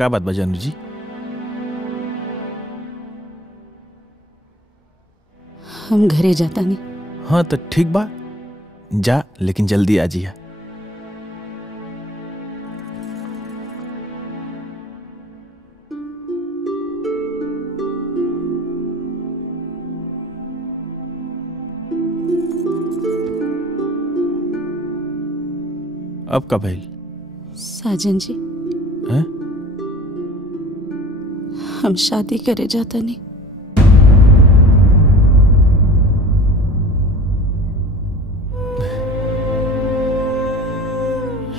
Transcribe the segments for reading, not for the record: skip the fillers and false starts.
का बात बा जानू जी? हम घरे जाता नहीं। हाँ तो ठीक बा, जा लेकिन जल्दी आ जिया। अब का भइल? साजन जी, हैं? हम शादी करे जाता नहीं।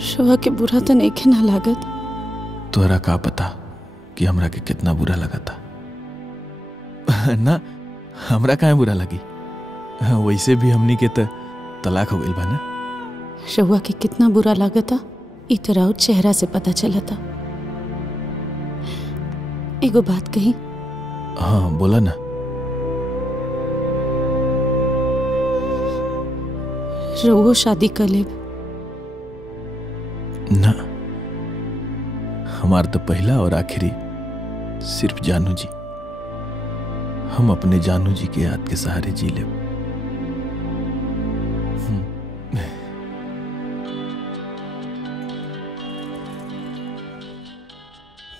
शुआ के बुरा तो नहीं के ना लागत। तोहरा का पता कि हमरा के कितना बुरा लगा था? ना, हमरा काहे बुरा लगी? वैसे भी हमनी के तलाक हो गइल बा ना। शुआ के कितना बुरा लागता इ तोरा और चेहरा से पता चला था। एगो बात कही? हाँ बोला ना। रउओ शादी कर ले? ना, हमार तो पहला और आखिरी सिर्फ जानू जी। हम अपने जानू जी के याद के सहारे जी ले।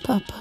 पापा